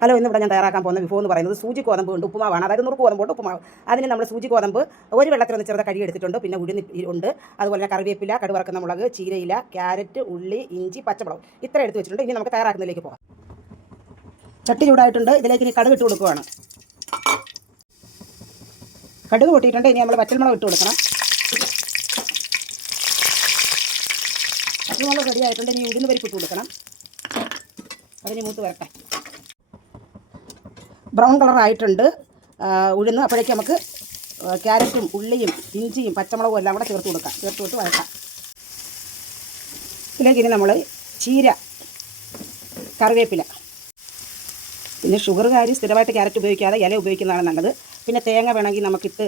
Hello, ഇന്നിവിടെ ഞാൻ തയ്യാറാക്കാൻ പോകുന്ന വിഭവം എന്ന് പറയുന്നത് സൂചി ഗോതമ്പ് കൊണ്ട് ഉപ്പുമാവാണ്. അതായത് നുറുക്ക് ഗോതമ്പ് കൊണ്ട് ഉപ്പുമാവ്. അതിന് നമ്മൾ സൂചി ഗോതമ്പ് ഒരു വെള്ളത്തിലൊന്ന് ചെറുതെ കഴുകി എടുത്തിട്ടുണ്ട്. പിന്നെ ഉഴുന്ന് ഉണ്ട്, അതുപോലെ തന്നെ കറിവേപ്പില, കടുവറക്കുന്ന മുളക്, ചീരയില, ക്യാരറ്റ്, ഉള്ളി, ഇഞ്ചി, പച്ചമുളക് ഇത്ര എടുത്ത് വെച്ചിട്ടുണ്ട്. ഇനി നമുക്ക് തയ്യാറാക്കുന്നതിലേക്ക് പോകാം. ചട്ടി ചൂടായിട്ടുണ്ട്. ഇതിലേക്ക് ഇനി കടുക് ഇട്ട് കൊടുക്കുകയാണ്. കടുക് പൊട്ടിയിട്ടുണ്ട്. ഇനി നമ്മൾ വറ്റൽമുളക് ഇട്ട് കൊടുക്കണം. വറ്റൽമുളക് റെഡി ആയിട്ടുണ്ട്. ഇനി ഉഴുന്ന് പരിപ്പ് ഇട്ട് കൊടുക്കണം. അതിന് മൂത്ത് വരട്ടെ. ബ്രൗൺ കളറായിട്ടുണ്ട് ഉഴുന്ന്. അപ്പോഴേക്ക് നമുക്ക് ക്യാരറ്റും ഉള്ളിയും ഇഞ്ചിയും പച്ചമുളകും എല്ലാം കൂടെ ചേർത്ത് കൊടുക്കാം. ചേർത്ത് കൊടുത്ത് വഴക്കാം. ഇതിലേക്ക് ഇനി നമ്മൾ ചീര, കറിവേപ്പില, പിന്നെ ഷുഗറുകാർ സ്ഥിരമായിട്ട് ക്യാരറ്റ് ഉപയോഗിക്കാതെ ഇല ഉപയോഗിക്കുന്നതാണ് നല്ലത്. പിന്നെ തേങ്ങ വേണമെങ്കിൽ നമുക്കിട്ട്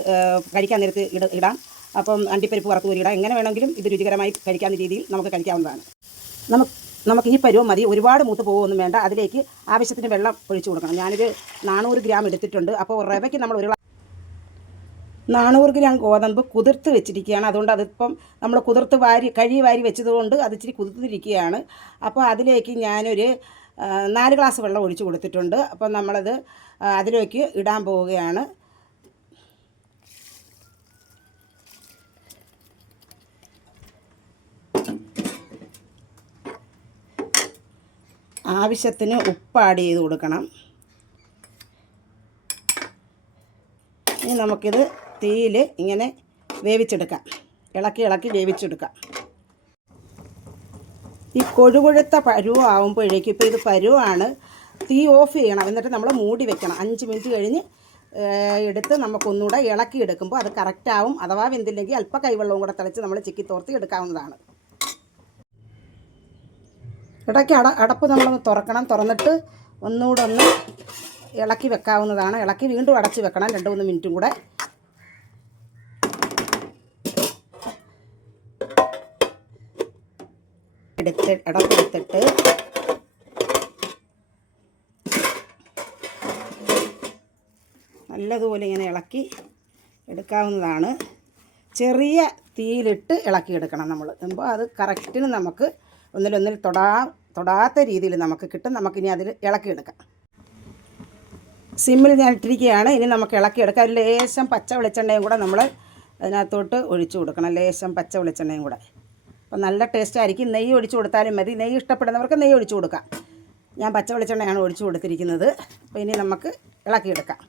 കഴിക്കാൻ നേരത്ത് ഇടാം. അപ്പം അണ്ടിപ്പരിപ്പ് വറുത്ത് കോരി ഇടാം. എങ്ങനെ വേണമെങ്കിലും ഇത് രുചികരമായി കഴിക്കാവുന്ന രീതിയിൽ നമുക്ക് കഴിക്കാവുന്നതാണ്. നമുക്ക് ഈ പരുവം മതി. ഒരുപാട് മൂത്ത് പോകുമൊന്നും വേണ്ട. അതിലേക്ക് ആവശ്യത്തിന് വെള്ളം ഒഴിച്ചു കൊടുക്കണം. ഞാനൊരു 400 ഗ്രാം എടുത്തിട്ടുണ്ട്. അപ്പോൾ റവയ്ക്ക് നമ്മൾ 400 ഗ്രാം ഗോതമ്പ് കുതിർത്ത് വെച്ചിരിക്കുകയാണ്. അതുകൊണ്ട് അതിപ്പം നമ്മൾ കുതിർത്ത് വാരി വെച്ചതുകൊണ്ട് അത് ഇച്ചിരി കുതിർത്തിരിക്കുകയാണ്. അപ്പോൾ അതിലേക്ക് ഞാനൊരു 4 ഗ്ലാസ് വെള്ളം ഒഴിച്ചു കൊടുത്തിട്ടുണ്ട്. അപ്പം നമ്മളത് അതിലേക്ക് ഇടാൻ പോവുകയാണ്. ആവശ്യത്തിന് ഉപ്പ് ആഡ് ചെയ്ത് കൊടുക്കണം. ഇനി നമുക്കിത് തീയിൽ ഇങ്ങനെ വേവിച്ചെടുക്കാം. ഇളക്കി വേവിച്ചെടുക്കാം. ഈ കൊഴുകൊഴുത്ത പരുവാകുമ്പോഴേക്കും, ഇപ്പോൾ ഇത് പരുവാണ്, തീ ഓഫ് ചെയ്യണം. എന്നിട്ട് നമ്മൾ മൂടി വെക്കണം. 5 മിനിറ്റ് കഴിഞ്ഞ് എടുത്ത് നമുക്കൊന്നുകൂടെ ഇളക്കിയെടുക്കുമ്പോൾ അത് കറക്റ്റാവും. അഥവാ വെന്തില്ലെങ്കിൽ അല്പം കൈവെള്ളവും കൂടെ തളിച്ച് നമ്മൾ ചിക്കി തോർത്തി എടുക്കാവുന്നതാണ്. ഇടയ്ക്ക് അടപ്പ് നമ്മളൊന്ന് തുറക്കണം. തുറന്നിട്ട് ഒന്നുകൂടെ ഒന്ന് ഇളക്കി വെക്കാവുന്നതാണ്. ഇളക്കി വീണ്ടും അടച്ച് വെക്കണം 2-3 മിനിറ്റും കൂടെ. അടപ്പെടുത്തിട്ട് നല്ലതുപോലെ ഇങ്ങനെ ഇളക്കി എടുക്കാവുന്നതാണ്. ചെറിയ തീയിലിട്ട് ഇളക്കിയെടുക്കണം നമ്മൾ. അപ്പോൾ അത് കറക്റ്റിന് നമുക്ക് ഒന്നിൽ തൊടാത്ത രീതിയിൽ നമുക്ക് കിട്ടും. നമുക്കിനി അതിൽ ഇളക്കിയെടുക്കാം. സിമ്മിൽ ഞാൻ ഇട്ടിരിക്കുകയാണ്. ഇനി നമുക്ക് ഇളക്കിയെടുക്കാം. ഒരു ലേശം പച്ച വെളിച്ചെണ്ണയും കൂടെ നമ്മൾ അതിനകത്തോട്ട് ഒഴിച്ചു കൊടുക്കണം. ലേശം പച്ച വെളിച്ചെണ്ണയും കൂടെ. അപ്പോൾ നല്ല ടേസ്റ്റ് ആയിരിക്കും. നെയ്യ് ഒഴിച്ചു കൊടുത്താലും മതി. നെയ്യ് ഇഷ്ടപ്പെടുന്നവർക്ക് നെയ്യ് ഒഴിച്ചു കൊടുക്കാം. ഞാൻ പച്ച വെളിച്ചെണ്ണയാണ് ഒഴിച്ചു കൊടുത്തിരിക്കുന്നത്. അപ്പോൾ ഇനി നമുക്ക് ഇളക്കിയെടുക്കാം,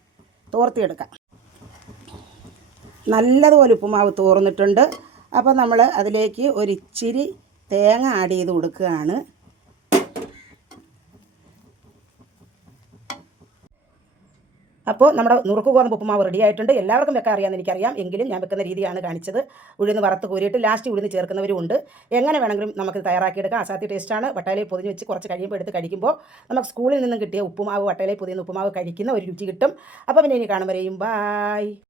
തോർത്തിയെടുക്കാം. നല്ലതുപോലെ ഉപ്പുമാവ് തോർന്നിട്ടുണ്ട്. അപ്പോൾ നമ്മൾ അതിലേക്ക് ഒരിച്ചിരി തേങ്ങ ആഡ് ചെയ്ത് കൊടുക്കുകയാണ്. അപ്പോൾ നമ്മുടെ നുറുക്ക് ഗോതമ്പ് ഉപ്പുമാവ് റെഡി ആയിട്ടുണ്ട്. എല്ലാവർക്കും വെക്കാൻ അറിയാമെന്ന് എനിക്കറിയാം. എങ്കിലും ഞാൻ വെക്കുന്ന രീതിയാണ് കാണിച്ചത്. ഉഴുന്ന് വറുത്ത് കോരിയിട്ട് ലാസ്റ്റ് ഉഴുന്ന് ചേർക്കുന്നവരും ഉണ്ട്. എങ്ങനെ വേണമെങ്കിലും നമുക്ക് തയ്യാറാക്കിയെടുക്കാം. അസാധ്യ ടേസ്റ്റാണ്. വട്ടയിലയിൽ പൊതിഞ്ഞ് വെച്ച് കുറച്ച് കഴിയുമ്പോൾ എടുത്ത് കഴിക്കുമ്പോൾ നമുക്ക് സ്കൂളിൽ നിന്നും കിട്ടിയ ഉപ്പുമാവ്, വട്ടയിലയിൽ പൊതിയുന്ന ഉപ്പുമാവ് കഴിക്കുന്ന ഒരു രുചി കിട്ടും. അപ്പോൾ പിന്നെ ഇനി കാണും വരെയും ബായ്.